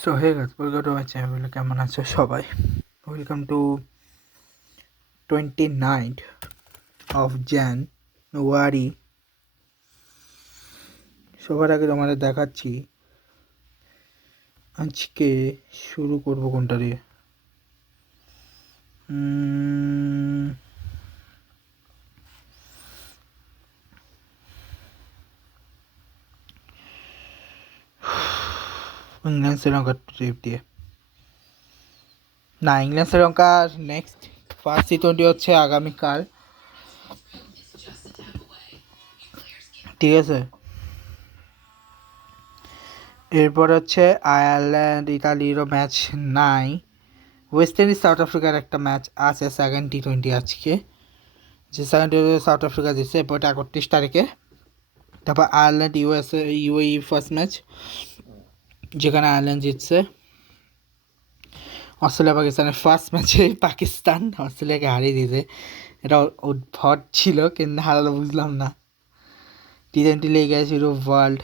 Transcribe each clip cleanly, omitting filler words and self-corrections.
So hey guys, welcome to my channel. কেমন আছো সবাই? Welcome to 29th of January. সবার আগে তোমাদের দেখাচ্ছি আজকে শুরু করবো কোনটা দিয়ে। ইংল্যান্ড শ্রীলঙ্কার ট্রিপ দিয়ে না, ইংল্যান্ড শ্রীলঙ্কার নেক্সট ফার্স্ট T20 হচ্ছে আগামীকাল, ঠিক আছে। এরপর হচ্ছে আয়ারল্যান্ড ইতালিরও ম্যাচ নাই। ওয়েস্ট ইন্ডিজ সাউথ আফ্রিকার একটা ম্যাচ আছে সেকেন্ড T20 আজকে, যে সেকেন্ড T20 সাউথ আফ্রিকা দিচ্ছে এরপরটা 31 তারিখে। তারপর আয়ারল্যান্ড ইউএই ফার্স্ট ম্যাচ, যেখানে আয়ারল্যান্ড জিতছে। অস্ট্রেলিয়া পাকিস্তানের ফার্স্ট ম্যাচে পাকিস্তান অস্ট্রেলিয়াকে হারিয়ে দিয়েছে। এটা উদ্ভট ছিল, কিন্তু হারালো বুঝলাম না। T20 লিগে ছিল ওয়ার্ল্ড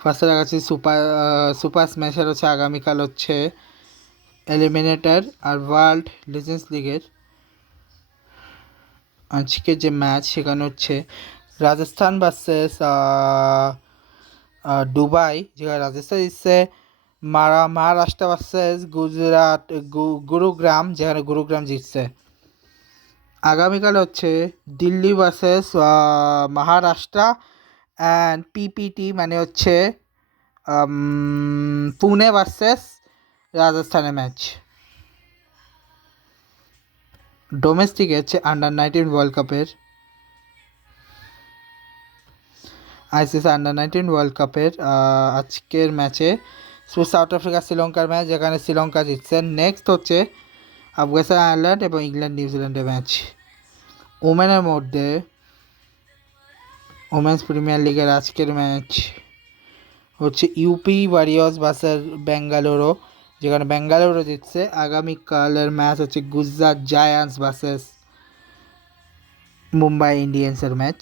ফার্স্টে দেখাচ্ছি সুপার স্ম্যাশার হচ্ছে আগামীকাল হচ্ছে এলিমিনেটর আর ওয়ার্ল্ড লিজেন্ডস লিগের আজকে যে ম্যাচ সেখানে হচ্ছে রাজস্থান ভার্সেস দুবাই, যেখানে রাজস্থান জিতছে। মহারাষ্ট্র ভার্সেস গুরুগ্রাম, যেখানে গুরুগ্রাম জিতছে। আগামীকাল হচ্ছে Delhi versus Maharashtra and PPT, মানে হচ্ছে পুনে ভার্সেস রাজস্থানের ম্যাচ। ডোমেস্টিকে হচ্ছে আন্ডার-19 ওয়ার্ল্ড কাপের আইসিসি আন্ডার-19 ওয়ার্ল্ড কাপের আজকের ম্যাচে সাউথ আফ্রিকা শ্রীলঙ্কার ম্যাচ, যেখানে শ্রীলঙ্কা জিতছে। নেক্সট হচ্ছে আফগানিস্তান আয়ারল্যান্ড এবং ইংল্যান্ড নিউজিল্যান্ডের ম্যাচ। ওমেনের মধ্যে ওমেন্স প্রিমিয়ার লিগের আজকের ম্যাচ হচ্ছে ইউপি ওয়ারিয়র্স ভার্সেস বেঙ্গালুরু, যেখানে বেঙ্গালুরু জিতছে। আগামীকালের ম্যাচ হচ্ছে গুজরাট জায়ান্টস ভার্সেস মুম্বাই ইন্ডিয়ান্সের ম্যাচ।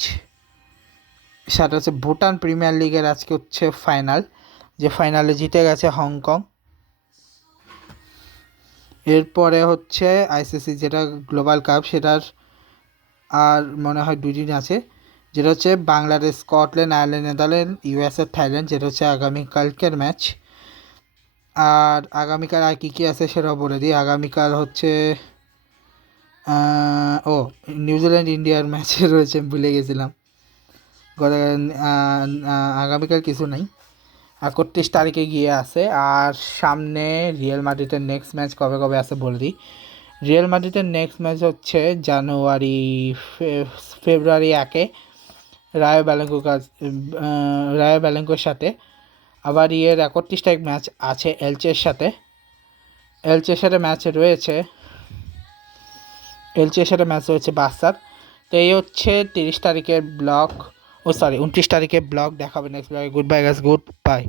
সেটা হচ্ছে ভুটান প্রিমিয়ার লিগের আজকে হচ্ছে ফাইনাল, যে ফাইনালে জিতে গেছে হংকং। এরপরে হচ্ছে আইসিসি যেটা গ্লোবাল কাপ, সেটার আর মনে হয় 2 দিন আছে, যেটা হচ্ছে Bangladesh Scotland, Ireland Netherland, USA Thailand, যেটা হচ্ছে আগামীকালকের ম্যাচ। আর আগামীকাল আর কী কী আছে সেটাও বলে দিই। আগামীকাল হচ্ছে নিউজিল্যান্ড ইন্ডিয়ার ম্যাচে রয়েছে, ভুলে গেছিলাম। আগামীকাল কিছু নেই, 31 তারিখে গিয়ে আছে। আর সামনে রিয়াল মাদ্রিদের নেক্সট ম্যাচ কবে কবে আছে বলে দিই। রিয়াল মাদ্রিদের নেক্সট ম্যাচ হচ্ছে ফেব্রুয়ারি 1-এ রায়ো ভ্যালেঙ্কোর সাথে। আবার 31 তারিখ ম্যাচ আছে এলচের সাথে। ম্যাচ রয়েছে বার্সার। তো এই হচ্ছে 30 তারিখের ব্লগ, 29 তারিখের ব্লগ। দেখাবে নেক্সট ব্লগে। Good bye guys, good bye.